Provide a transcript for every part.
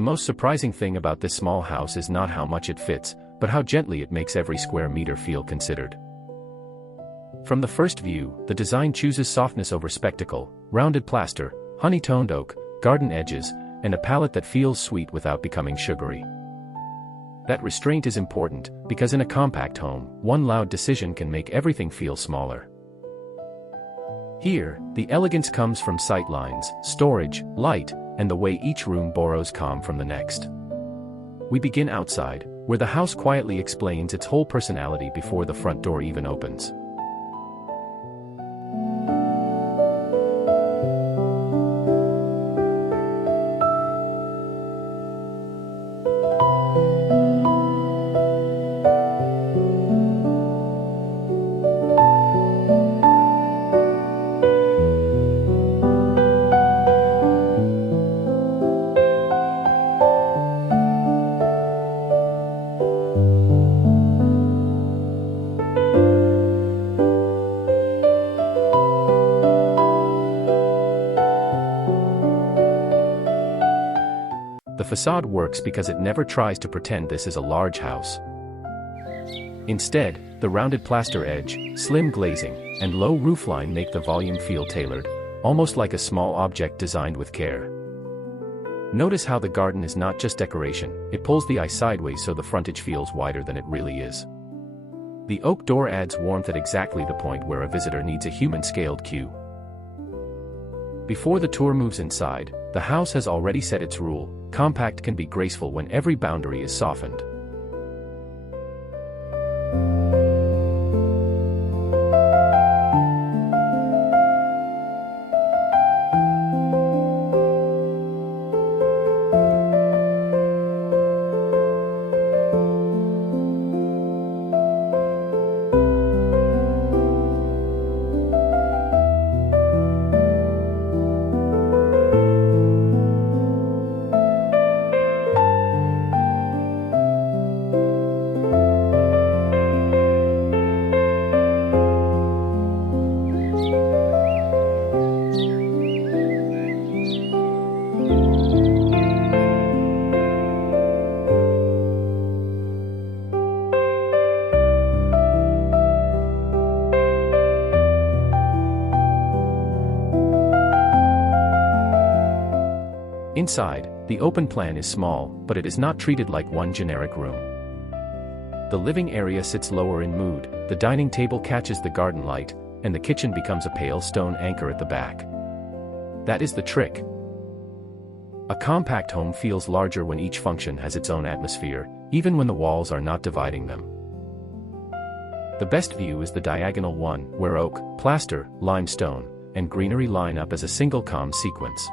The most surprising thing about this small house is not how much it fits, but how gently it makes every square meter feel considered. From the first view, the design chooses softness over spectacle, rounded plaster, honey-toned oak, garden edges, and a palette that feels sweet without becoming sugary. That restraint is important, because in a compact home, one loud decision can make everything feel smaller. Here, the elegance comes from sight lines, storage, light, and the way each room borrows calm from the next. We begin outside, where the house quietly explains its whole personality before the front door even opens. The facade works because it never tries to pretend this is a large house. Instead, the rounded plaster edge, slim glazing, and low roofline make the volume feel tailored, almost like a small object designed with care. Notice how the garden is not just decoration, it pulls the eye sideways so the frontage feels wider than it really is. The oak door adds warmth at exactly the point where a visitor needs a human-scaled cue. Before the tour moves inside, the house has already set its rule: compact can be graceful when every boundary is softened. Inside, the open plan is small, but it is not treated like one generic room. The living area sits lower in mood, the dining table catches the garden light, and the kitchen becomes a pale stone anchor at the back. That is the trick. A compact home feels larger when each function has its own atmosphere, even when the walls are not dividing them. The best view is the diagonal one, where oak, plaster, limestone, and greenery line up as a single calm sequence.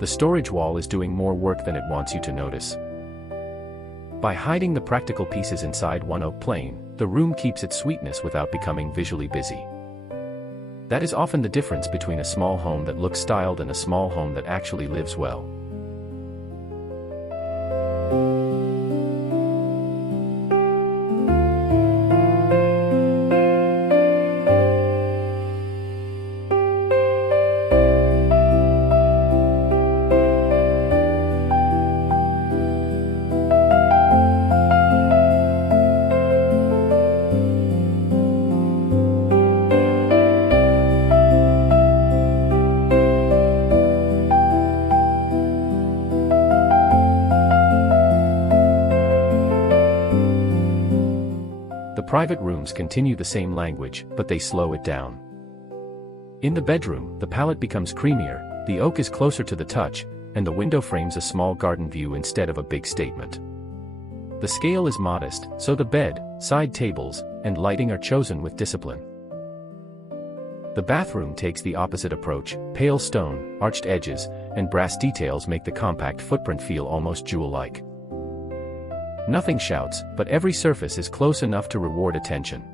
The storage wall is doing more work than it wants you to notice. By hiding the practical pieces inside one oak plane, the room keeps its sweetness without becoming visually busy. That is often the difference between a small home that looks styled and a small home that actually lives well. Private rooms continue the same language, but they slow it down. In the bedroom, the palette becomes creamier, the oak is closer to the touch, and the window frames a small garden view instead of a big statement. The scale is modest, so the bed, side tables, and lighting are chosen with discipline. The bathroom takes the opposite approach: pale stone, arched edges, and brass details make the compact footprint feel almost jewel-like. Nothing shouts, but every surface is close enough to reward attention.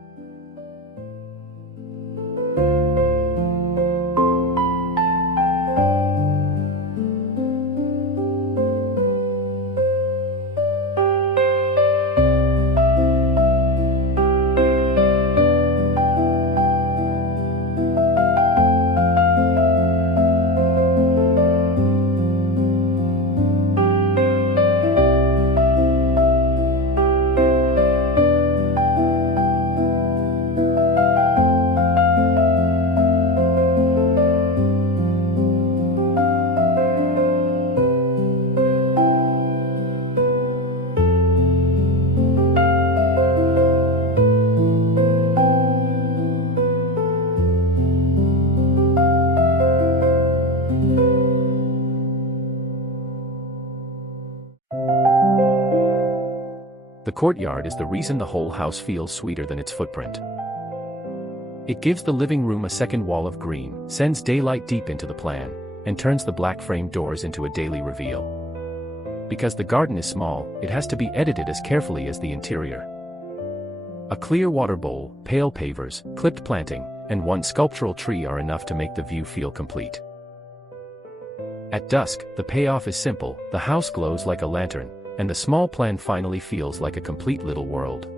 The courtyard is the reason the whole house feels sweeter than its footprint. It gives the living room a second wall of green, sends daylight deep into the plan, and turns the black frame doors into a daily reveal. Because the garden is small, it has to be edited as carefully as the interior. A clear water bowl, pale pavers, clipped planting, and one sculptural tree are enough to make the view feel complete. At dusk, the payoff is simple, the house glows like a lantern, and the small plan finally feels like a complete little world.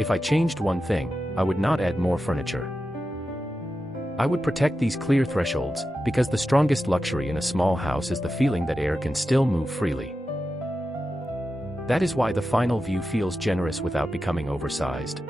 If I changed one thing, I would not add more furniture. I would protect these clear thresholds, because the strongest luxury in a small house is the feeling that air can still move freely. That is why the final view feels generous without becoming oversized.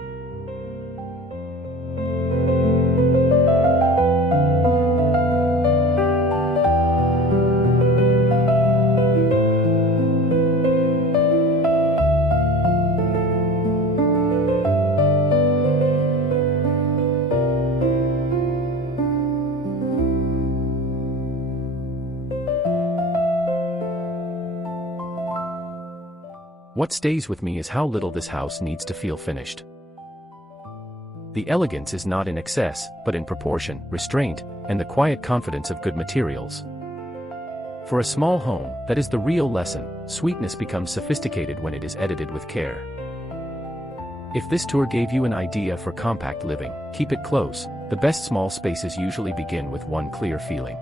What stays with me is how little this house needs to feel finished. The elegance is not in excess, but in proportion, restraint, and the quiet confidence of good materials. For a small home, that is the real lesson. Sweetness becomes sophisticated when it is edited with care. If this tour gave you an idea for compact living, keep it close. The best small spaces usually begin with one clear feeling.